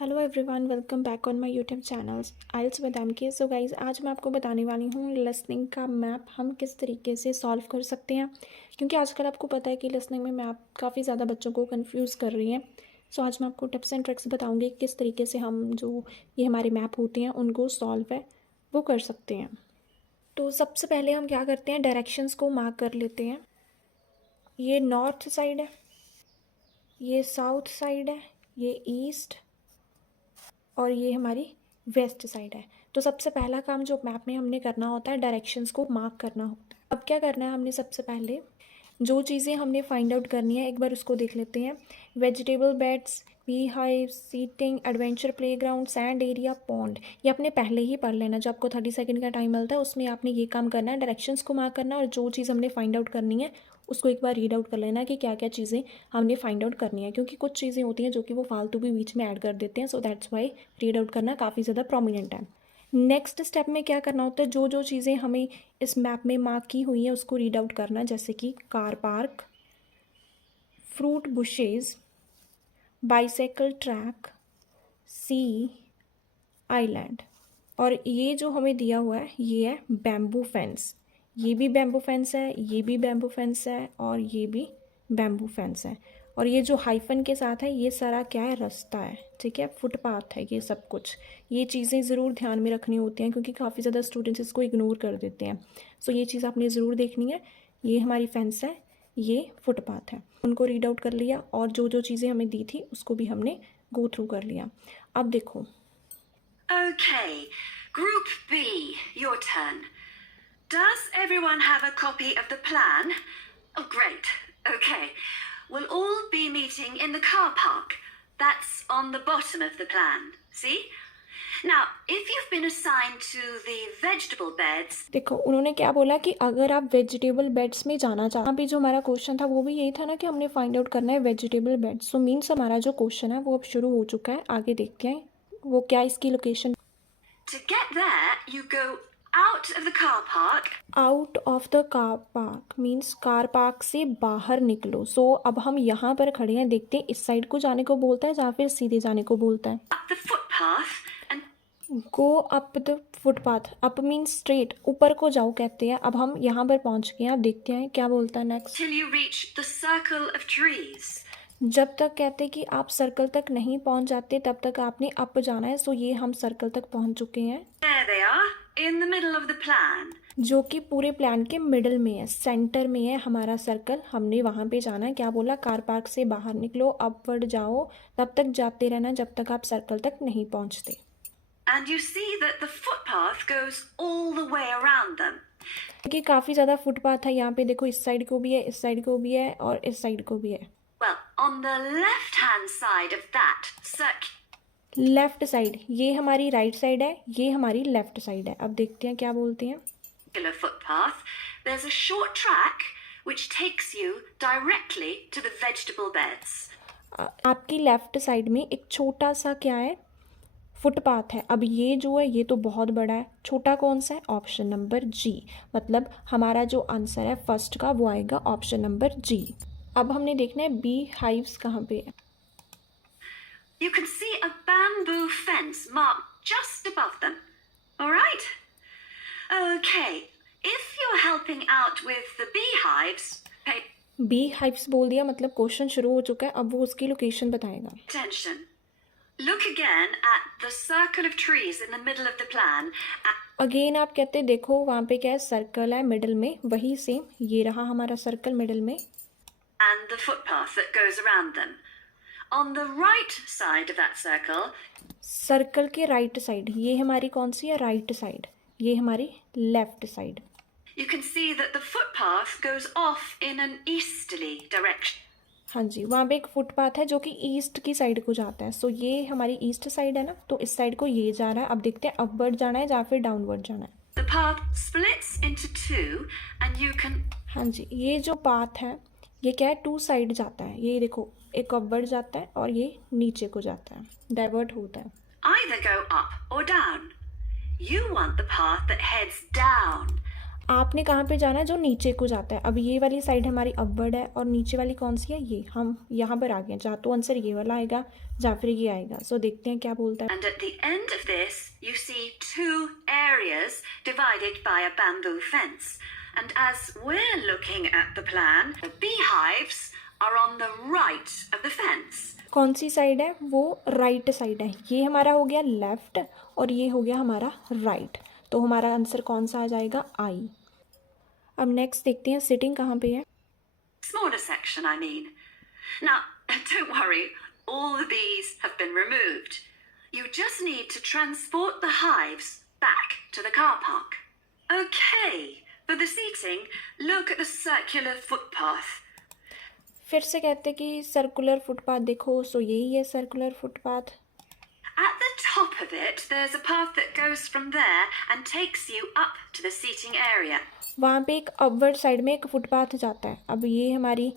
Hello everyone, welcome back on my YouTube channels Aisles with MK. So guys, आज मैं आपको बताने वाली हूँ लिसनिंग का मैप हम किस तरीके से सॉल्व कर सकते हैं, क्योंकि आजकल आपको पता है कि लिसनिंग में मैप काफ़ी ज़्यादा बच्चों को कंफ्यूज कर रही हैं। सो आज मैं आपको टिप्स एंड ट्रिक्स बताऊँगी किस तरीके से हम जो ये हमारे मैप होते हैं उनको सॉल्व है वो कर सकते हैं। तो सबसे पहले हम क्या करते हैं, डायरेक्शंस को मार्क कर लेते हैं। ये नॉर्थ साइड है, ये साउथ साइड है, ये ईस्ट और ये हमारी वेस्ट साइड है। तो सबसे पहला काम जो मैप में हमने करना होता है, डायरेक्शंस को मार्क करना होता है। अब क्या करना है, हमने सबसे पहले जो चीज़ें हमने फाइंड आउट करनी है एक बार उसको देख लेते हैं। Vegetable beds, bee hive, seating, adventure playground, sand area, pond, ये आपने पहले ही पढ़ लेना। जब आपको 30 सेकंड का टाइम मिलता है उसमें आपने ये काम करना है, डायरेक्शंस को मार्क करना और जो चीज़ हमने फाइंड आउट करनी है उसको एक बार रीड आउट कर लेना कि क्या क्या चीज़ें हमने फाइंड आउट करनी है, क्योंकि कुछ चीज़ें होती हैं जो कि वो फालतू भी बीच में ऐड कर देते हैं। So that's why read out करना काफ़ी ज़्यादा प्रोमिनेंट है। नेक्स्ट स्टेप में क्या करना होता है, जो जो चीज़ें हमें इस मैप में मार्क की हुई हैं उसको रीड आउट करना, जैसे कि car park, fruit bushes, bicycle track, sea, island. और ये जो हमें दिया हुआ है ये है बैम्बू फेंस। ये भी बैम्बू फेंस है, ये भी बैम्बू फेंस है और ये भी बैम्बू फेंस है। और ये जो हाइफन के साथ है ये सारा क्या है, रास्ता है, ठीक है, फुटपाथ है ये सब कुछ। ये चीज़ें ज़रूर ध्यान में रखनी होती हैं क्योंकि काफ़ी ज़्यादा स्टूडेंट्स इसको इग्नोर कर देते हैं। सो ये चीज़ आपने ज़रूर देखनी है। ये हमारी फेंस है, ये फुटपाथ है, उनको रीड आउट कर लिया और जो जो चीज़ें हमें दी थी उसको भी हमने गो थ्रू कर लिया। अब देखो, Okay, Group B, your turn. Does everyone have a copy of the plan? Oh, great. Okay. We'll all be meeting in the car park. That's on the bottom of the plan. See? Now, if you've been assigned to the vegetable beds, देखो उन्होंने क्या बोला कि अगर आप vegetable beds में जाना चाहते, यहाँ पे जो हमारा क्वेश्चन था वो भी यही था ना कि हमने फाइंड आउट करना है वेजिटेबल बेड्स। सो मीन्स हमारा जो क्वेश्चन है वो अब शुरू हो चुका है। आगे देखते हैं वो क्या इसकी location. to get there, you go out of the car park. Out of the car park means car park से बाहर निकलो। सो अब हम यहाँ पर खड़े हैं, देखते हैं इस साइड को जाने को बोलता है या फिर सीधे जाने को बोलता है। Up the footpath and go up the footpath, up means straight, ऊपर को जाओ कहते हैं। अब हम यहाँ पर पहुँच गए हैं, अब देखते हैं क्या बोलता है next. till you reach the circle of trees. जब तक कहते कि आप सर्कल तक नहीं पहुंच जाते तब तक आपने अप जाना है। सो ये हम सर्कल तक पहुंच चुके हैं, There they are, in the middle of the plan. जो कि पूरे प्लान के मिडल में है, सेंटर में है हमारा सर्कल। हमने वहां पे जाना है। क्या बोला, कार पार्क से बाहर निकलो, अपवर्ड जाओ, तब तक जाते रहना जब तक आप सर्कल तक नहीं पहुंचते। And you see that the footpath goes all the way around them. क्योंकि काफ़ी ज़्यादा फुटपाथ है यहाँ पे, देखो इस साइड को भी है, इस साइड को भी है और इस साइड को भी है। Well, on the left-hand side of that left side, ये हमारी राइट साइड है, ये हमारी लेफ्ट साइड है। अब देखते हैं क्या बोलते हैं। circular footpath, there's a short track which takes you directly to the vegetable beds. आपकी लेफ्ट साइड में एक छोटा सा क्या है, फुटपाथ है। अब ये जो है ये तो बहुत बड़ा है, छोटा कौन सा है, ऑप्शन नंबर जी। मतलब हमारा जो आंसर है फर्स्ट का वो आएगा ऑप्शन नंबर जी। अब हमने देखना है बी हाइव्स कहाँ पे है। You can see a bamboo fence marked just above them. All right? Okay, if you're helping out with the beehives, pay bee hives बोल दिया मतलब क्वेश्चन शुरू हो चुका है। अब वो उसकी लोकेशन बताएगा। attention. Look again at the circle of trees in the middle of the plan. Again आप कहते हैं देखो वहाँ पे क्या है, सर्कल है मिडल में, वही सेम ये रहा हमारा सर्कल मिडल में। And the footpath that goes around them. On the right side of that circle, circle के राइट साइड, ये हमारी कौन सी है, राइट साइड, ये हमारी left side. you can see that the footpath goes off in an easterly direction. हाँ जी, वहाँ पे एक फुटपाथ है जो कि ईस्ट की साइड को जाता है। सो ये हमारी ईस्ट साइड है ना, तो इस साइड को ये जा रहा है। अब देखते हैं अपवर्ड जाना है या फिर डाउनवर्ड जाना है। The path splits into two, and you can हाँ जी, ये जो पाथ है ये क्या है, टू साइड जाता है। ये देखो एक अपवर्ड जाता है और ये नीचे को जाता है, डाइवर्ट होता है। either go up or down. You want the path that heads down. आपने कहाँ पे जाना है, जो नीचे को जाता है। अब ये वाली साइड हमारी अपवर्ड है और नीचे वाली कौन सी है, ये। हम यहाँ पर आ गए, या तो आंसर ये वाला आएगा या फिर ये आएगा। सो देखते हैं क्या बोलता है। And at the end of this, you see two areas divided by a bamboo fence. And as we're looking at the plan, the beehives are on the right of the fence. कौन सी side है, वो right side है। ये हमारा हो गया left और ये हो गया हमारा राइट। तो हमारा आंसर कौन सा आ जाएगा, आई। अब नेक्स्ट देखते हैं सिटिंग कहाँ पे है। Smaller section, I mean. Now, don't worry, all the bees have been removed. You just need to transport the hives back to the car park. Okay, for the seating, look at the circular footpath. फिर से कहते हैं कि circular footpath देखो। सो यही है circular footpath. At the top of it, there's a path that goes from there and takes you up to the seating area. वहाँ पे एक अपवर्ड साइड में एक फुटपाथ जाता है। अब ये हमारी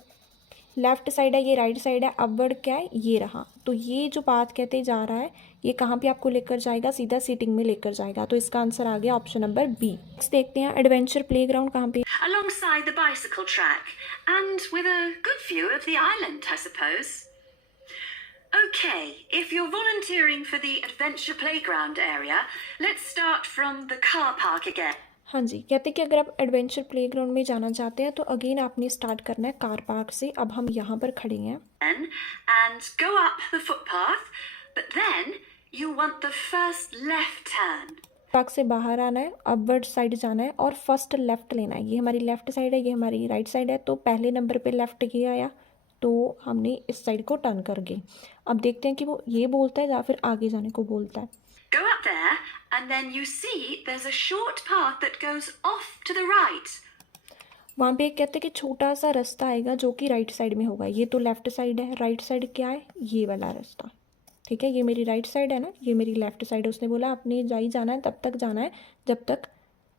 लेफ़्ट साइड है, ये राइट साइड है। अपवर्ड क्या है, ये रहा। तो ये जो पाथ कहते जा रहा है, ये कहाँ पे आपको लेकर जाएगा, सीधा सीटिंग में लेकर जाएगा। तो इसका आंसर आ गया ऑप्शन नंबर बी। नेक्स्ट देखते हैं एडवेंचर प्लेग्राउंड कहाँ पे। Alongside the bicycle track and with a good view of the island, I suppose. Okay, if you're volunteering for the adventure playground area, let's start from the car park again. हाँ जी, कहते हैं कि अगर आप adventure playground में जाना चाहते हैं तो अगेन आपने स्टार्ट करना है कार पार्क से। अब हम यहाँ पर खड़े हैं and go up the footpath, but then you want the first left turn. Park से बाहर आना है, अपवर्ड साइड जाना है और फर्स्ट लेफ्ट लेना है। ये हमारी लेफ्ट साइड है, ये हमारी राइट साइड है। तो पहले नंबर पे लेफ्ट ये आया, तो हमने इस साइड को टर्न कर गए। अब देखते हैं कि वो ये बोलता है या फिर आगे जाने को बोलता है। Go up there and then you see there's a short path that goes off to the right. वहाँ पे कहते हैं कि छोटा सा रास्ता आएगा जो कि राइट साइड में होगा। ये तो लेफ्ट साइड है, राइट साइड क्या है, ये वाला रास्ता। ठीक है, ये मेरी राइट साइड है ना, ये मेरी लेफ्ट साइड है। उसने बोला आपने जा ही जाना है, तब तक जाना है जब तक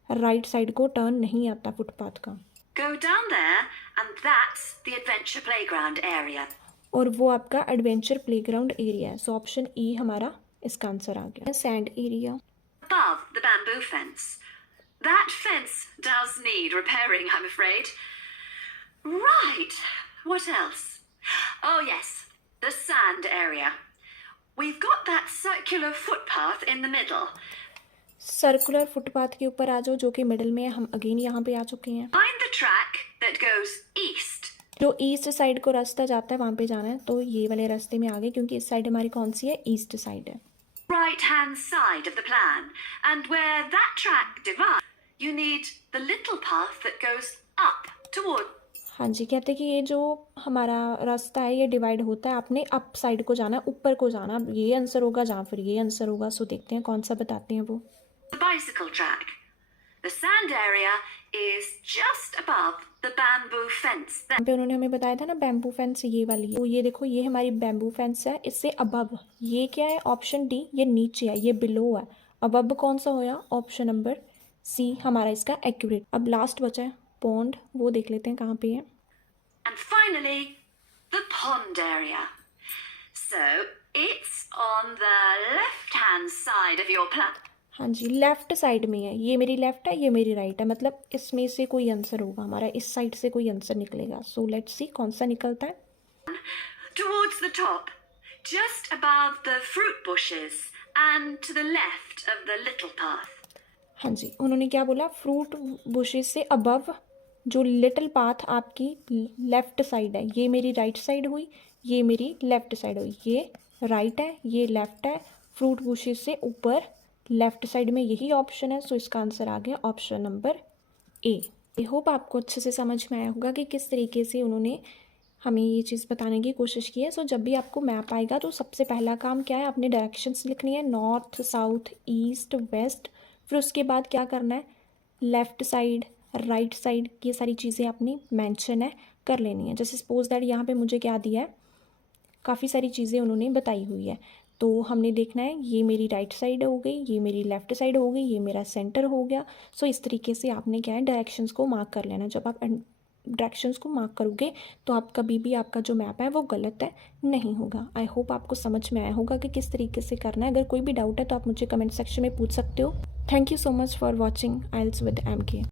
राइट साइड को टर्न नहीं आता फुटपाथ का। Go down there and that's the adventure playground area. और वो आपका एडवेंचर प्लेग्राउंड एरिया है। सो ऑप्शन ई हमारा इसका आंसर आ गया। Sand area Above the bamboo fence. That fence does need repairing, I'm afraid. Right. What else? Oh, yes. The sand area. We've got that circular footpath in the middle. Circular footpath के ऊपर आ जाओ, जो कि middle में है। हम again यहाँ पे आ चुके हैं। Find the track that goes east. जो ईस्ट साइड को रास्ता जाता है वहाँ पे जाना है। तो ये वाले रास्ते में आ गए, क्योंकि इस साइड हमारी कौन सी है, ईस्ट साइड है। Right hand side of the plan. And where that track divides, you need the little path that goes up toward. हाँ जी, कहते हैं कि ये जो हमारा रास्ता है ये डिवाइड होता है, आपने अप साइड को जाना है, ऊपर को जाना। ये आंसर होगा या फिर ये आंसर होगा। सो देखते हैं कौन सा बताते हैं वो। The bicycle track. The sand area is just above the bamboo fence. यहाँ पे उन्होंने हमें बताया था ना बैम्बू फेंस ये वाली है। तो ये देखो, ये हमारी बैम्बू फेंस है, इससे अबव ये क्या है, ऑप्शन डी, ये नीचे है, ये बिलो है। अबव कौन सा होया, ऑप्शन नंबर सी हमारा इसका एक्यूरेट। अब लास्ट बचा है पॉन्ड, वो देख लेते हैं कहाँ पे है। And finally, the pond area. So it's on the left-hand side of your plan. हाँ जी, लेफ्ट साइड में है। ये मेरी लेफ्ट है, ये मेरी राइट है। मतलब इसमें से कोई आंसर होगा हमारा, इस साइड से कोई आंसर निकलेगा। सो लेट्स सी कौन सा निकलता है। Towards the top, just above the fruit bushes and to the left of the little path. हाँ जी, उन्होंने क्या बोला, फ्रूट बुशेस से अबव जो लिटिल पाथ आपकी लेफ्ट साइड है। ये मेरी राइट साइड हुई, ये मेरी लेफ्ट साइड हुई। ये राइट है, ये लेफ्ट है। फ्रूट बुशेस से ऊपर लेफ्ट साइड में यही ऑप्शन है। सो इसका आंसर आ गया option number A. I hope आपको अच्छे से समझ में आया होगा कि किस तरीके से उन्होंने हमें ये चीज़ बताने की कोशिश की है। सो जब भी आपको मैप आएगा तो सबसे पहला काम क्या है, आपने डायरेक्शंस लिखनी है, नॉर्थ साउथ ईस्ट वेस्ट। फिर उसके बाद क्या करना है, लेफ़्ट साइड राइट साइड ये सारी चीज़ें अपनी मेंशन है कर लेनी है। जैसे सपोज दैट यहाँ पे मुझे क्या दिया है, काफ़ी सारी चीज़ें उन्होंने बताई हुई है। तो हमने देखना है, ये मेरी राइट साइड हो गई, ये मेरी लेफ़्ट साइड हो गई, ये मेरा सेंटर हो गया। सो इस तरीके से आपने क्या है, डायरेक्शंस को मार्क कर लेना। जब आप डायरेक्शंस को मार्क करोगे तो आप कभी भी आपका जो मैप है वो गलत है नहीं होगा। आई होप आपको समझ में आया होगा कि किस तरीके से करना है। अगर कोई भी डाउट है तो आप मुझे कमेंट सेक्शन में पूछ सकते हो। Thank you so much for watching Aisles with MK।